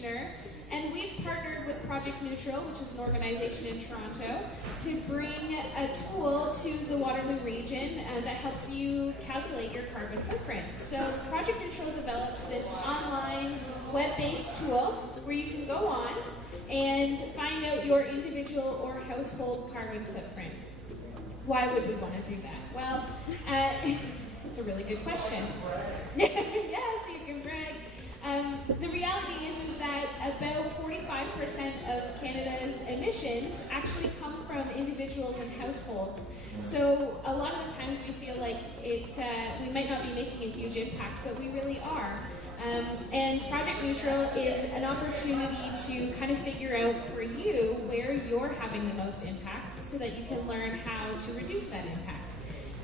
practitioner, and we've partnered with Project Neutral, which is an organization in Toronto, to bring a tool to the Waterloo region that helps you calculate your carbon footprint. So Project Neutral developed this online web-based tool where you can go on and find out your individual or household carbon footprint. Why would we want to do that? Well, it's a really good question. Yeah, so you can brag. The reality is that about 45% of Canada's emissions actually come from individuals and households. So a lot of the times we feel like we might not be making a huge impact, but we really are. And Project Neutral is an opportunity to kind of figure out for you where you're having the most impact so that you can learn how to reduce that impact.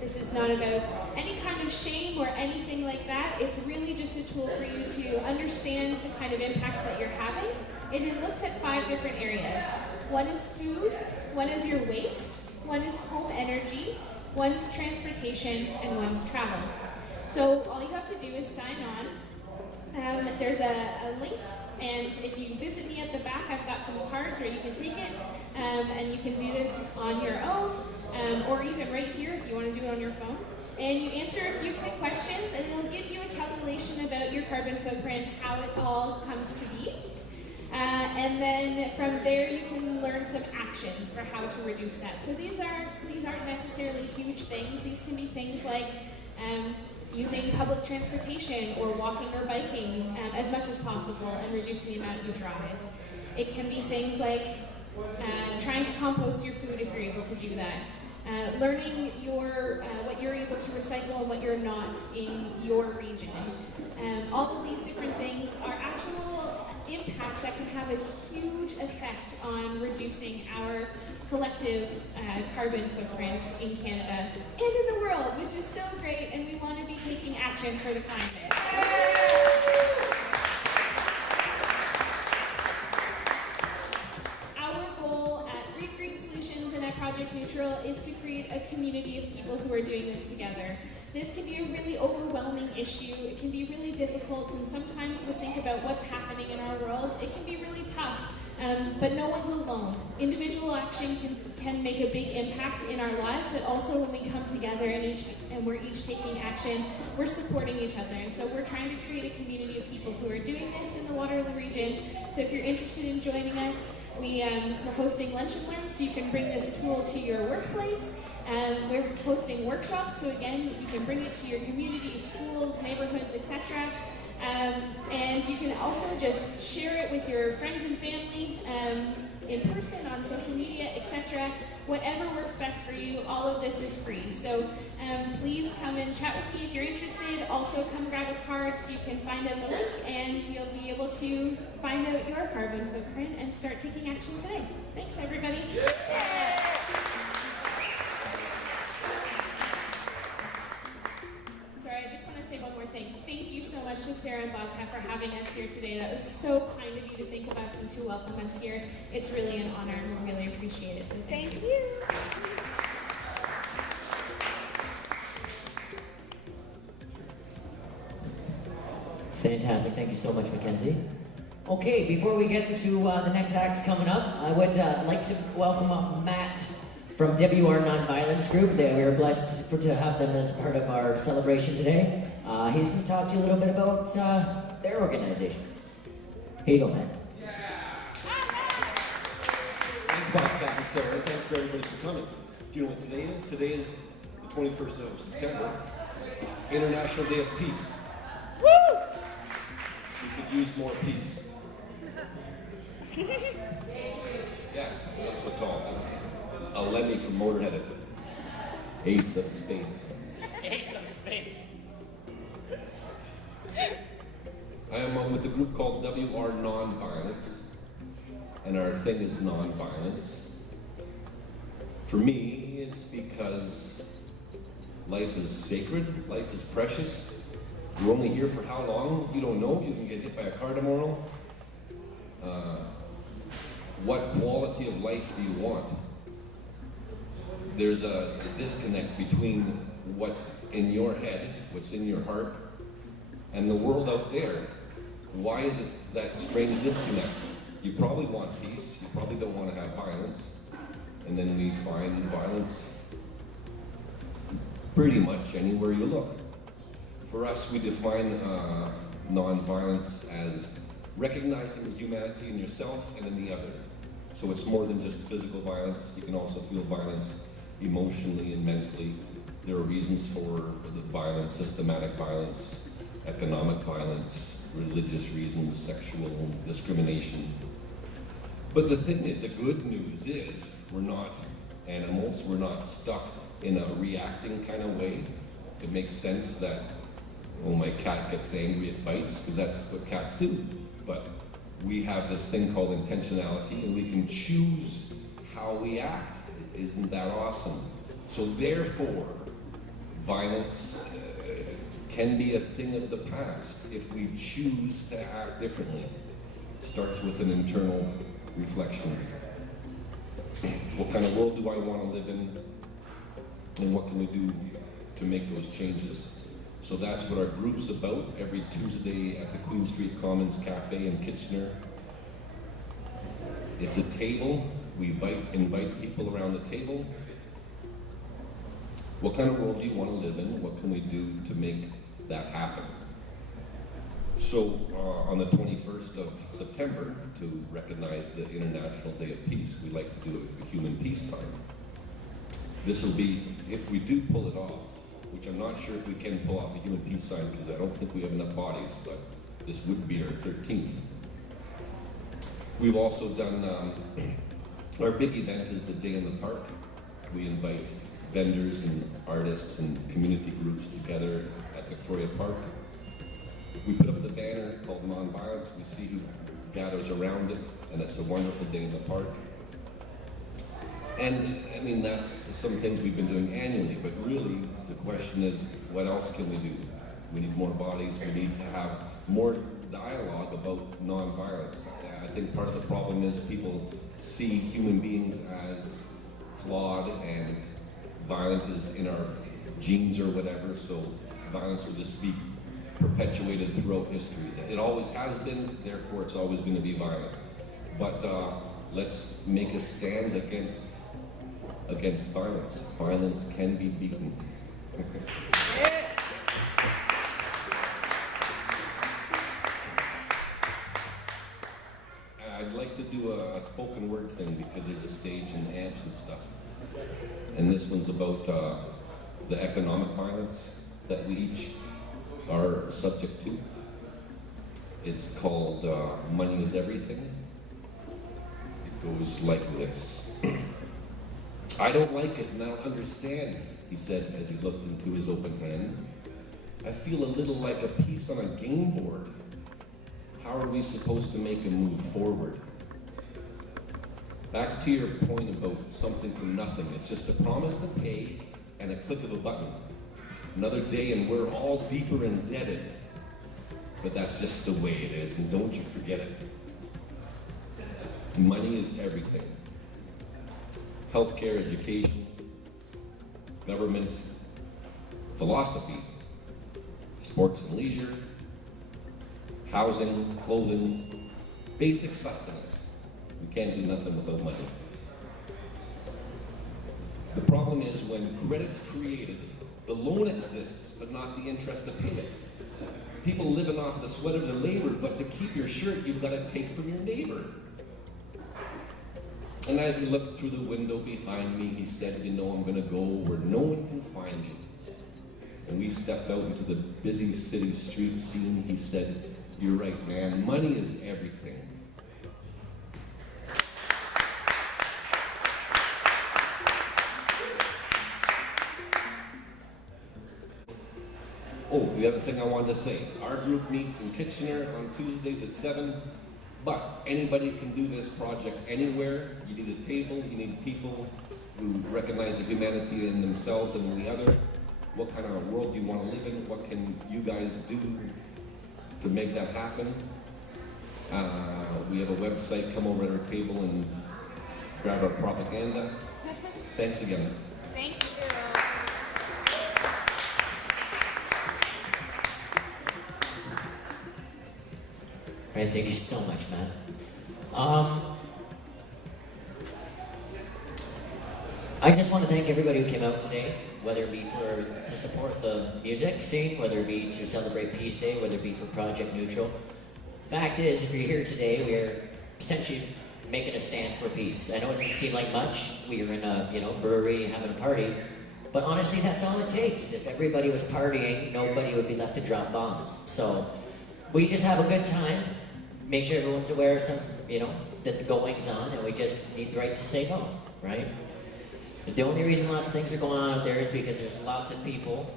This is not about any kind of shame or anything like that. It's really just a tool for you to understand the kind of impact that you're having. And it looks at 5 different areas. One is food, one is your waste, one is home energy, one's transportation, and one's travel. So all you have to do is sign on. There's a link, and if you visit me at the back, I've got some cards where you can take it, and you can do this on your own, or even right here if you want to do it on your phone. And you answer a few quick questions, and it'll give you a calculation about your carbon footprint, how it all comes to be. And then from there, you can learn some actions for how to reduce that. So these aren't necessarily huge things. These can be things like using public transportation or walking or biking as much as possible and reducing the amount you drive. It can be things like trying to compost your food if you're able to do that. Learning what you're able to recycle and what you're not in your region. All of these different things are actual impacts that can have a huge effect on reducing our collective carbon footprint in Canada and in the world, which is so great, and we want to be taking action for the climate. Our goal at REEP Green Solutions and at Project Neutral is to create a community of people who are doing this together. This can be a really overwhelming issue. It can be really difficult, and sometimes to think about what's happening in our world, it can be really tough. But no one's alone. Individual action can make a big impact in our lives, but also when we come together and we're each taking action, we're supporting each other. And so we're trying to create a community of people who are doing this in the Waterloo region. So if you're interested in joining us, we're hosting lunch and learn, so you can bring this tool to your workplace. We're hosting workshops, so again, you can bring it to your community, schools, neighborhoods, etc. And you can also just share it with your friends and family in person, on social media, etc. Whatever works best for you, all of this is free. So please come and chat with me if you're interested. Also, come grab a card so you can find out the link, and you'll be able to find out your carbon footprint and start taking action today. Thanks, everybody. Yeah. Say one more thing. Thank you so much to Sarah and Bobcat for having us here today. That was so kind of you to think of us and to welcome us here. It's really an honor, and we really appreciate it. So thank you. Fantastic. Thank you so much, Mackenzie. Okay, before we get into the next acts coming up, I would like to welcome up Matt from WR NonViolence Group. We are blessed to have them as part of our celebration today. He's going to talk to you a little bit about their organization. Here you go, man. Yeah. Thanks, Bobcat and Sarah. Thanks for everybody for coming. Do you know what today is? Today is the 21st of September, International Day of Peace. Woo! We could use more peace. Yeah, not so tall. A Lemmy from Motorhead. Ace of Spades. Ace of Spades. I am with a group called WR NonViolence, and our thing is nonviolence. For me, it's because life is sacred, life is precious. You're only here for how long? You don't know. You can get hit by a car tomorrow. What quality of life do you want? There's a disconnect between what's in your head, what's in your heart, and the world out there. why is it that strange disconnect? You probably want peace, you probably don't want to have violence, and then we find violence pretty much anywhere you look. For us, we define non-violence as recognizing the humanity in yourself and in the other. So it's more than just physical violence. You can also feel violence emotionally and mentally. There are reasons for the violence, systematic violence, economic violence, religious reasons, sexual discrimination. But the good news is we're not animals. We're not stuck in a reacting kind of way. It makes sense that, oh, my cat gets angry, it bites, because that's what cats do. But we have this thing called intentionality, and we can choose how we act. Isn't that awesome? So therefore, violence can be a thing of the past if we choose to act differently. It starts with an internal reflection. What kind of world do I want to live in? And what can we do to make those changes? So that's what our group's about every Tuesday at the Queen Street Commons Cafe in Kitchener. It's a table. We invite people around the table. What kind of world do you want to live in? What can we do to make that happen? So on the 21st of September, to recognize the International Day of Peace, we like to do a human peace sign. This will be, if we do pull it off, which I'm not sure if we can pull off a human peace sign because I don't think we have enough bodies, but this would be our 13th. We've also done, our big event is the Day in the Park. We invite vendors and artists and community groups together at Victoria Park. We put up the banner called NonViolence. We see who gathers around it, and it's a wonderful day in the park. And I mean, that's some things we've been doing annually, but really the question is, what else can we do? We need more bodies. We need to have more dialogue about nonviolence. I think part of the problem is people see human beings as flawed and violent is in our genes or whatever, so violence will just be perpetuated throughout history. It always has been, therefore it's always going to be violent. But let's make a stand against violence. Violence can be beaten. I'd like to do a spoken word thing because there's a stage and amps and stuff. And this one's about the economic violence that we each are subject to. It's called Money is Everything. It goes like this. I don't like it and I don't understand, he said as he looked into his open hand. I feel a little like a piece on a game board. How are we supposed to make a move forward? Back to your point about something from nothing. It's just a promise to pay and a click of a button. Another day and we're all deeper indebted. But that's just the way it is, and don't you forget it. Money is everything. Healthcare, education, government, philosophy, sports and leisure, housing, clothing, basic sustenance. We can't do nothing without money. The problem is when credit's created, the loan exists, but not the interest to pay it. People living off the sweat of their labor, but to keep your shirt, you've got to take from your neighbor. And as he looked through the window behind me, he said, you know, I'm going to go where no one can find me. And we stepped out into the busy city street scene. He said, you're right, man, money is everything. Oh, the other thing I wanted to say, our group meets in Kitchener on Tuesdays at 7, but anybody can do this project anywhere. You need a table, you need people who recognize the humanity in themselves and in the other. What kind of world do you want to live in? What can you guys do to make that happen? We have a website, come over at our table and grab our propaganda. Thanks again. Thank you. Right, thank you so much, Matt. I just want to thank everybody who came out today, whether it be to support the music scene, whether it be to celebrate Peace Day, whether it be for Project Neutral. Fact is, if you're here today, we're essentially making a stand for peace. I know it doesn't seem like much. We are in a brewery having a party, but honestly, that's all it takes. If everybody was partying, nobody would be left to drop bombs. So we just have a good time. Make sure everyone's aware of some, that the going's on, and we just need the right to say no, right? The only reason lots of things are going on out there is because there's lots of people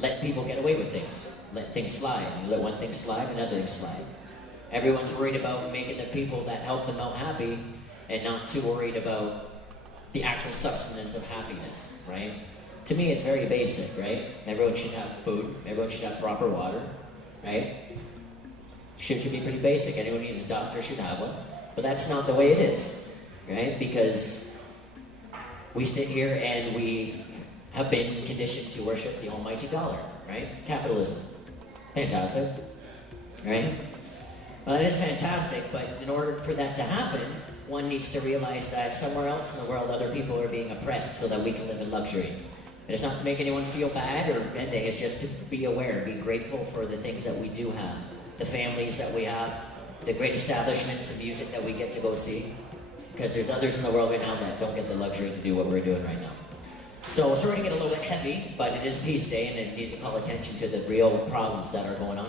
letting people get away with things, let things slide. You let one thing slide, another thing slide. Everyone's worried about making the people that help them out happy, and not too worried about the actual substance of happiness, right? To me, it's very basic, right? Everyone should have food. Everyone should have proper water, right? Should be pretty basic. Anyone who needs a doctor should have one. But that's not the way it is, right? Because we sit here and we have been conditioned to worship the almighty dollar, right? Capitalism. Fantastic, right? Well, that is fantastic, but in order for that to happen, one needs to realize that somewhere else in the world, other people are being oppressed so that we can live in luxury. And it's not to make anyone feel bad or anything, it's just to be aware, be grateful for the things that we do have, the families that we have, the great establishments of music that we get to go see. Because there's others in the world right now that don't get the luxury to do what we're doing right now. So sorry to get a little bit heavy, but it is Peace Day and I need to call attention to the real problems that are going on.